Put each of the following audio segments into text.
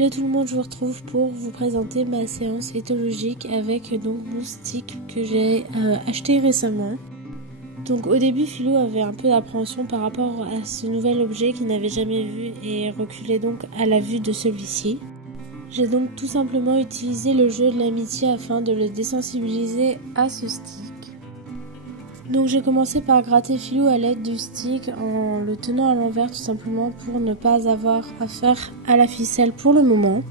Hello tout le monde, je vous retrouve pour vous présenter ma séance éthologique avec donc mon stick que j'ai acheté récemment. Donc au début Philou avait un peu d'appréhension par rapport à ce nouvel objet qu'il n'avait jamais vu et reculait donc à la vue de celui-ci. J'ai donc tout simplement utilisé le jeu de l'amitié afin de le désensibiliser à ce stick. Donc j'ai commencé par gratter Philou à l'aide du stick en le tenant à l'envers tout simplement pour ne pas avoir affaire à la ficelle pour le moment.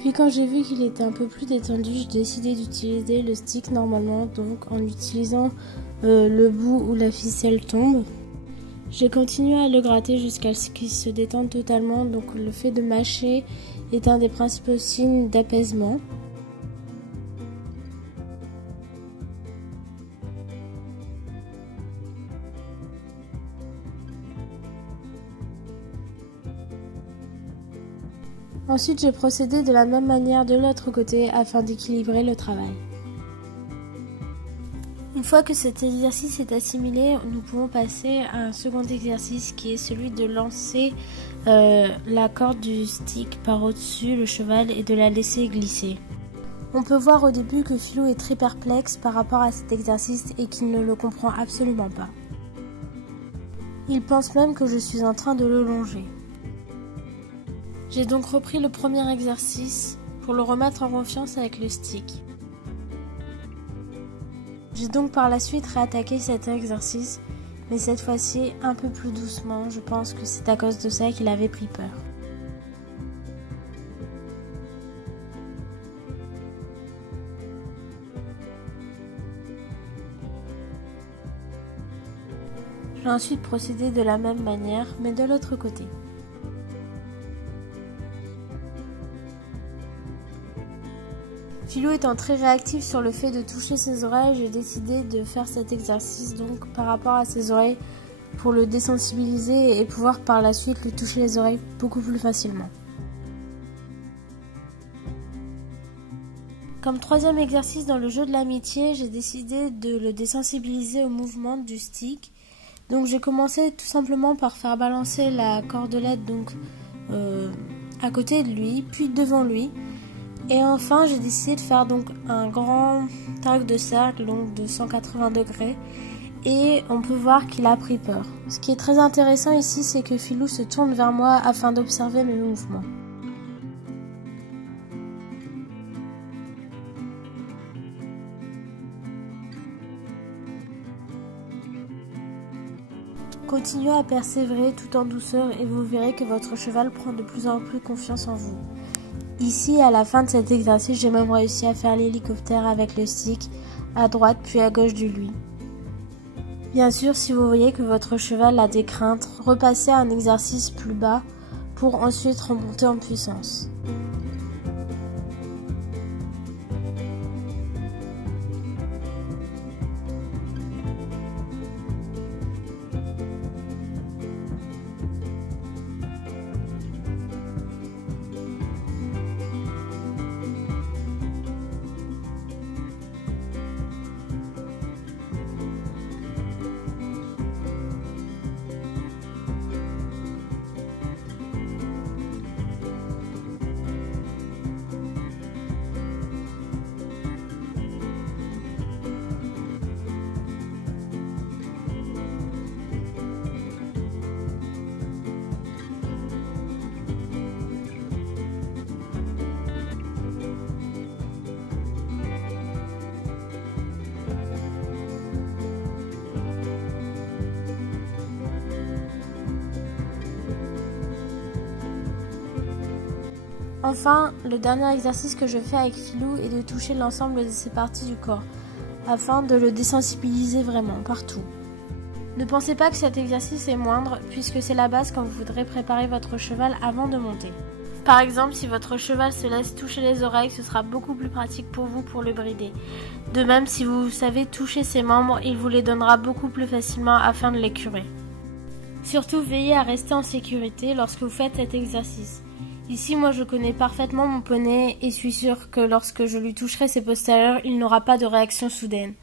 Puis quand j'ai vu qu'il était un peu plus détendu, j'ai décidé d'utiliser le stick normalement, donc en utilisant le bout où la ficelle tombe. J'ai continué à le gratter jusqu'à ce qu'il se détende totalement, donc le fait de mâcher est un des principaux signes d'apaisement. Ensuite, j'ai procédé de la même manière de l'autre côté afin d'équilibrer le travail. Une fois que cet exercice est assimilé, nous pouvons passer à un second exercice qui est celui de lancer la corde du stick par au-dessus le cheval et de la laisser glisser. On peut voir au début que Philou est très perplexe par rapport à cet exercice et qu'il ne le comprend absolument pas. Il pense même que je suis en train de le longer. J'ai donc repris le premier exercice pour le remettre en confiance avec le stick. J'ai donc par la suite réattaqué cet exercice, mais cette fois-ci un peu plus doucement. Je pense que c'est à cause de ça qu'il avait pris peur. J'ai ensuite procédé de la même manière, mais de l'autre côté. Philou étant très réactif sur le fait de toucher ses oreilles, j'ai décidé de faire cet exercice donc par rapport à ses oreilles pour le désensibiliser et pouvoir par la suite lui toucher les oreilles beaucoup plus facilement. Comme troisième exercice dans le jeu de l'amitié, j'ai décidé de le désensibiliser au mouvement du stick. Donc j'ai commencé tout simplement par faire balancer la cordelette donc à côté de lui, puis devant lui. Et enfin, j'ai décidé de faire donc un grand arc de cercle donc de 180 degrés et on peut voir qu'il a pris peur. Ce qui est très intéressant ici, c'est que Philou se tourne vers moi afin d'observer mes mouvements. Continuez à persévérer tout en douceur et vous verrez que votre cheval prend de plus en plus confiance en vous. Ici, à la fin de cet exercice, j'ai même réussi à faire l'hélicoptère avec le stick à droite puis à gauche de lui. Bien sûr, si vous voyez que votre cheval a des craintes, repassez à un exercice plus bas pour ensuite remonter en puissance. Enfin, le dernier exercice que je fais avec Philou est de toucher l'ensemble de ses parties du corps, afin de le désensibiliser vraiment, partout. Ne pensez pas que cet exercice est moindre, puisque c'est la base quand vous voudrez préparer votre cheval avant de monter. Par exemple, si votre cheval se laisse toucher les oreilles, ce sera beaucoup plus pratique pour vous pour le brider. De même, si vous savez toucher ses membres, il vous les donnera beaucoup plus facilement afin de les curer. Surtout, veillez à rester en sécurité lorsque vous faites cet exercice. Ici, moi, je connais parfaitement mon poney et suis sûre que lorsque je lui toucherai ses postérieurs, il n'aura pas de réaction soudaine.